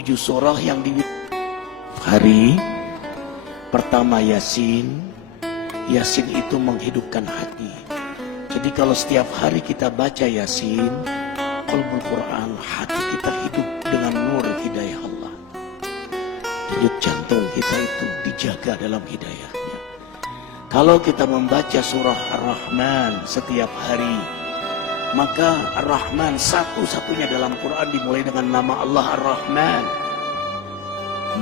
7 surah yang di hari pertama Yasin. Yasin itu menghidupkan hati. Jadi kalau setiap hari kita baca Yasin, qalbul Quran, hati kita hidup dengan nur hidayah Allah. Denyut jantung kita itu dijaga dalam hidayahnya. Kalau kita membaca surah Ar-Rahman setiap hari, maka Ar-Rahman satu-satunya dalam Quran dimulai dengan nama Allah Ar-Rahman,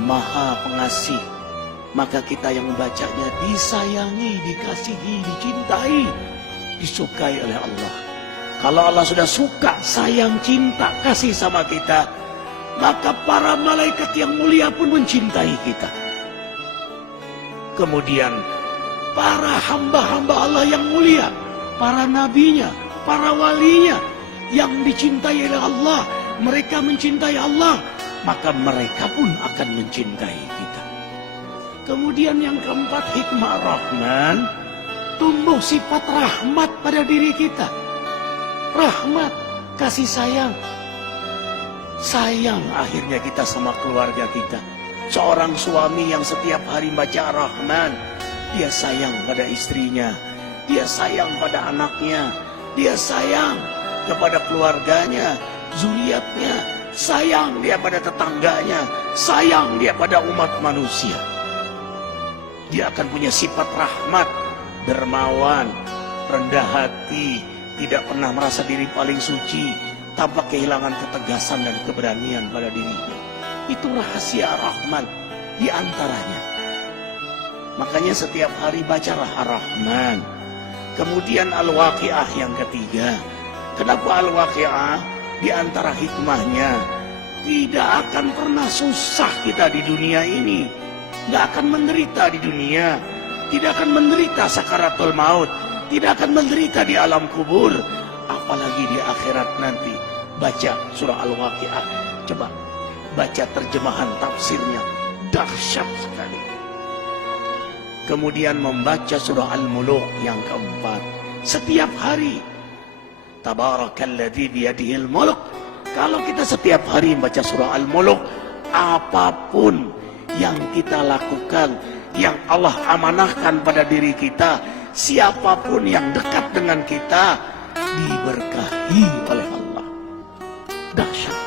Maha Pengasih. Maka kita yang membacanya disayangi, dikasihi, dicintai, disukai oleh Allah. Kalau Allah sudah suka, sayang, cinta, kasih sama kita, maka para malaikat yang mulia pun mencintai kita. Kemudian para hamba-hamba Allah yang mulia, para nabinya, para walinya yang dicintai oleh Allah, mereka mencintai Allah, maka mereka pun akan mencintai kita. Kemudian yang keempat, hikmah Rahman, tumbuh sifat rahmat pada diri kita. Rahmat, kasih sayang. Sayang akhirnya kita sama keluarga kita. Seorang suami yang setiap hari baca Rahman, dia sayang pada istrinya, dia sayang pada anaknya, dia sayang kepada keluarganya, zuriatnya, sayang dia pada tetangganya, sayang dia pada umat manusia. Dia akan punya sifat rahmat, dermawan, rendah hati, tidak pernah merasa diri paling suci, tanpa kehilangan ketegasan dan keberanian pada dirinya. Itu rahasia Rahman di antaranya. Makanya setiap hari bacalah Ar-Rahman. Kemudian Al-Waqi'ah yang ketiga. Kenapa Al-Waqi'ah? Di antara hikmahnya, tidak akan pernah susah kita di dunia ini. Tidak akan menderita di dunia. Tidak akan menderita sakaratul maut. Tidak akan menderita di alam kubur. Apalagi di akhirat nanti. Baca surah Al-Waqi'ah. Coba baca terjemahan tafsirnya. Dahsyat sekali. Kemudian membaca surah Al-Muluk yang keempat. Setiap hari. Tabarakalladzi biyadihil muluk. Kalau kita setiap hari membaca surah Al-Muluk, apapun yang kita lakukan, yang Allah amanahkan pada diri kita, siapapun yang dekat dengan kita, diberkahi oleh Allah. Dahsyat.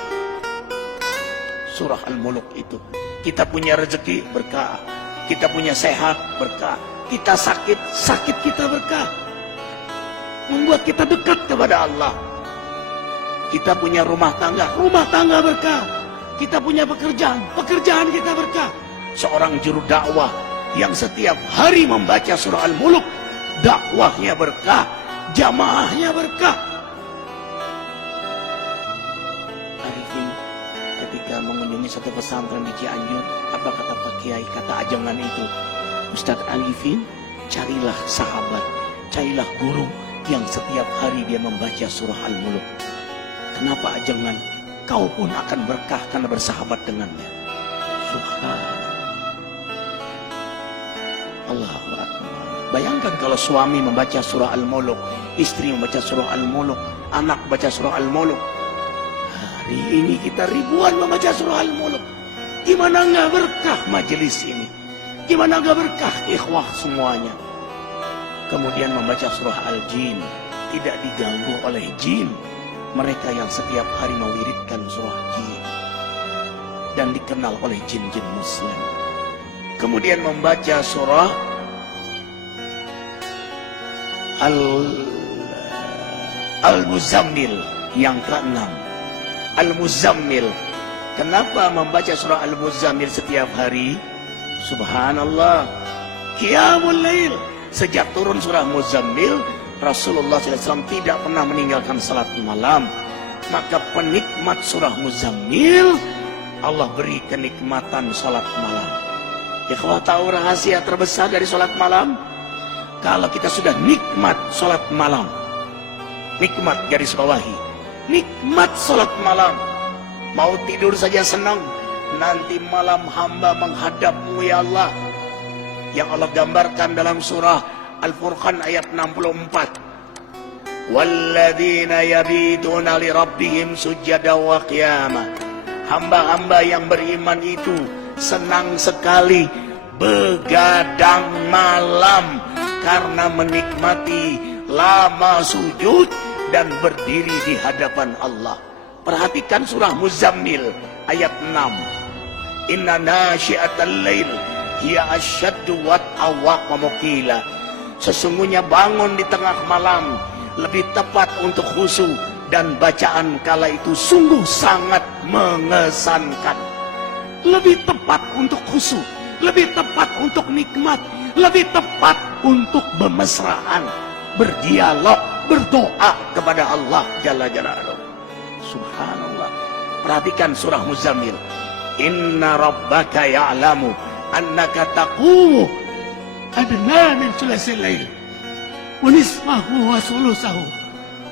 Surah Al-Muluk itu. Kita punya rezeki, berkah. Kita punya sehat, berkah. Kita sakit, sakit kita berkah. Membuat kita dekat kepada Allah. Kita punya rumah tangga berkah. Kita punya pekerjaan, pekerjaan kita berkah. Seorang juru dakwah yang setiap hari membaca surah Al-Muluk, dakwahnya berkah, jamaahnya berkah. Arifin ketika mengunjungi satu pesantren di Cianjur, apa kata Pak Kiai, kata ajengan itu, Ustadz Arifin, carilah sahabat, carilah guru yang setiap hari dia membaca surah Al-Muluk. Kenapa ajengan? Kau pun akan berkah karena bersahabat dengannya. Subhanallah. Allahu Akbar. Bayangkan kalau suami membaca surah Al-Muluk, istri membaca surah Al-Muluk, anak baca surah Al-Muluk. Hari ini kita ribuan membaca surah Al-Muluk. Gimana nggak berkah majelis ini? Gimana nggak berkah ikhwah semuanya? Kemudian membaca surah Al-Jin, tidak diganggu oleh jin. Mereka yang setiap hari mewiridkan surah jin dan dikenal oleh jin-jin muslim. Kemudian membaca surah Al-Muzammil yang ke-6. Al-Muzammil. Kenapa membaca surah Al-Muzammil setiap hari? Subhanallah. Qiyamul Lail. Sejak turun surah Muzammil, Rasulullah SAW tidak pernah meninggalkan salat malam. Maka penikmat surah Muzammil, Allah beri kenikmatan salat malam. Ikhwah, tahu rahasia terbesar dari salat malam? Kalau kita sudah nikmat salat malam, nikmat garis bawahi, nikmat salat malam, mau tidur saja senang. Nanti malam hamba menghadapmu ya Allah, yang Allah gambarkan dalam surah Al-Furqan ayat 64. Walladzina yabituna li rabbihim sujada wa qiyama. Hamba-hamba yang beriman itu senang sekali begadang malam karena menikmati lama sujud dan berdiri di hadapan Allah. Perhatikan surah Muzammil ayat 6. Inna nasyi'atal lail hiya asyaddu wat'a wa muqila. Sesungguhnya bangun di tengah malam lebih tepat untuk khusyuk dan bacaan kala itu sungguh sangat mengesankan. Lebih tepat untuk khusyuk, lebih tepat untuk nikmat, lebih tepat untuk bermesraan, berdialog, berdoa kepada Allah Jalla Jalaluhu. Subhanallah. Perhatikan surah Muzammil. Inna rabbaka ya'lamu annaka taqumu adna min thulathil lail wa nisfahu wa thuluthahu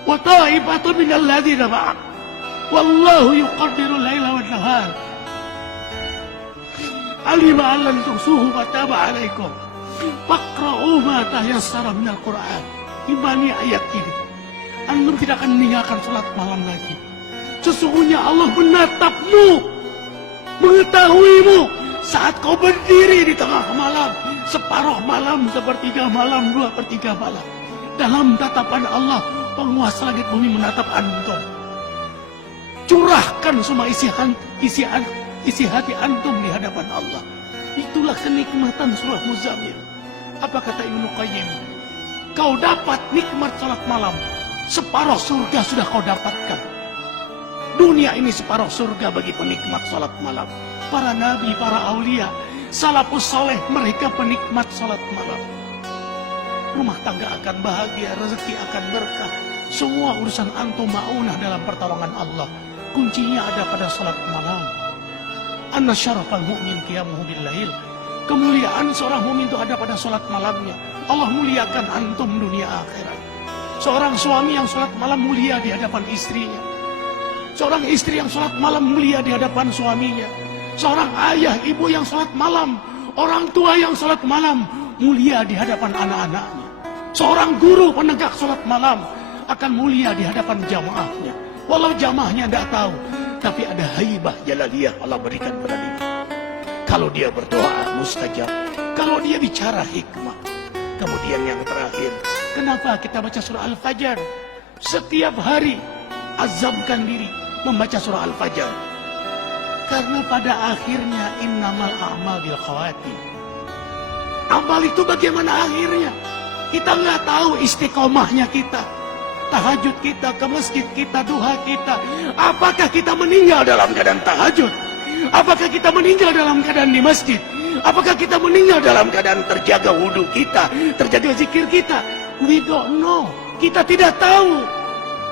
wa ta'ifatun minal ladzina ma'ak wallahu yuqaddiru al-laila wan nahar alima an lan tuhsuhu wa taba 'alaikum faqra'u ma tayassara minal Qur'an. Imani ayat ini, antum tidak akan meninggalkan salat malam lagi. Sesungguhnya Allah menatapmu, mengetahuimu saat kau berdiri di tengah malam, separuh malam, sepertiga malam, 2/3 malam. Dalam tatapan Allah, penguasa langit bumi menatap antum. Curahkan semua isi hati antum di hadapan Allah. Itulah kenikmatan surah Muzammil. Apa kata Ibnu Qayyim? Kau dapat nikmat salat malam, separuh surga sudah kau dapatkan. Dunia ini separuh surga bagi penikmat salat malam. Para nabi, para aulia, salafus soleh, mereka penikmat salat malam. Rumah tangga akan bahagia, rezeki akan berkah. Semua urusan antum ma'unah dalam pertolongan Allah. Kuncinya ada pada salat malam. Anna syarafal mu'min qiyamuhu bil lail. Kemuliaan seorang mukmin itu ada pada salat malamnya. Allah muliakan antum dunia akhirat. Seorang suami yang salat malam mulia di hadapan istrinya. Seorang istri yang salat malam mulia di hadapan suaminya. Seorang ayah, ibu yang salat malam, orang tua yang salat malam mulia di hadapan anak-anaknya. Seorang guru penegak salat malam akan mulia di hadapan jamaahnya. Walau jamaahnya tidak tahu, tapi ada haibah jalaliyah Allah berikan pada dia. Kalau dia berdoa mustajab, kalau dia bicara hikmah. Kemudian yang terakhir, kenapa kita baca surah Al-Fajr? Setiap hari azamkan diri membaca surah Al-Fajr. Karena pada akhirnya innamal a'mal bil khawatim. Amal itu bagaimana akhirnya? Kita nggak tahu istiqomahnya kita. Tahajud kita, ke masjid kita, duha kita. Apakah kita meninggal dalam keadaan tahajud? Apakah kita meninggal dalam keadaan di masjid? Apakah kita meninggal dalam keadaan terjaga wudhu kita, terjaga zikir kita? We don't know. Kita tidak tahu.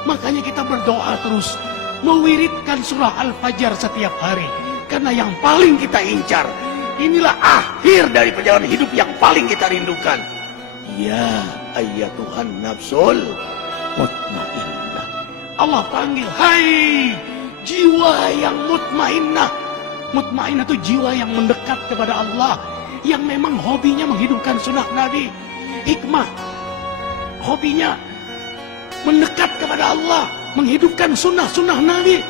Makanya kita berdoa terus, mewiridkan surah Al-Fajr setiap hari. Karena yang paling kita incar, inilah akhir dari perjalanan hidup yang paling kita rindukan. Ya ayyatuhan nafsul mutmainnah. Allah panggil, hai jiwa yang mutmainnah. Mutmainnah itu jiwa yang mendekat kepada Allah, yang memang hobinya menghidupkan sunnah Nabi. Hikmah, hobinya mendekat kepada Allah, menghidupkan sunnah Nabi.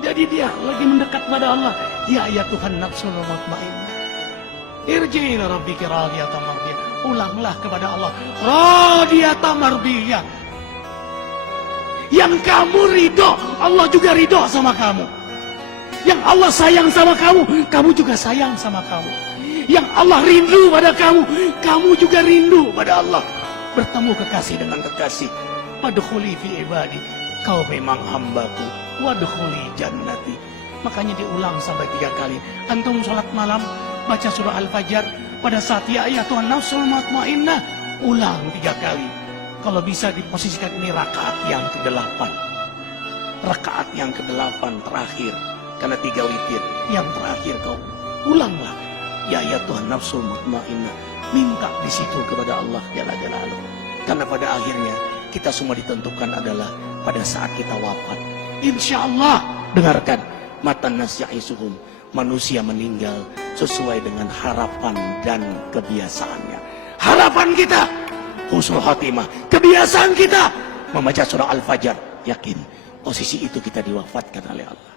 Jadi dia lagi mendekat kepada Allah. Ya Tuhan nafsul mutmainnah, irji ila rabbiki radiyatan mardiyah. Ulanglah kepada Allah, radiyatan mardiyah. Yang kamu ridho, Allah juga ridho sama kamu. Yang Allah sayang sama kamu, kamu juga sayang sama kamu. Yang Allah rindu pada kamu, kamu juga rindu pada Allah. Bertemu kekasih dengan kekasih. Wadkhuli fi ibadi, kau memang hambaku. Wadkhuli jannati. Makanya diulang sampai 3 kali. Antum sholat malam, baca surah Al-Fajr. Pada saat ya Tuhan nafsul mutmainnah, ulang 3 kali. Kalau bisa diposisikan ini rakaat yang ke-8. Rakaat yang ke-8 terakhir. Karena 3 witir. Yang terakhir kau ulanglah. Ya Tuhan nafsul mutmainnah. Minta di situ kepada Allah Jalla Jalaluhu. Karena pada akhirnya kita semua ditentukan adalah pada saat kita wafat. Insya Allah, dengarkan. Matan nasya'isuhum. Manusia meninggal sesuai dengan harapan dan kebiasaannya. Harapan kita husnul khatimah. Kebiasaan kita membaca surah Al-Fajr. Yakin posisi itu kita diwafatkan oleh Allah.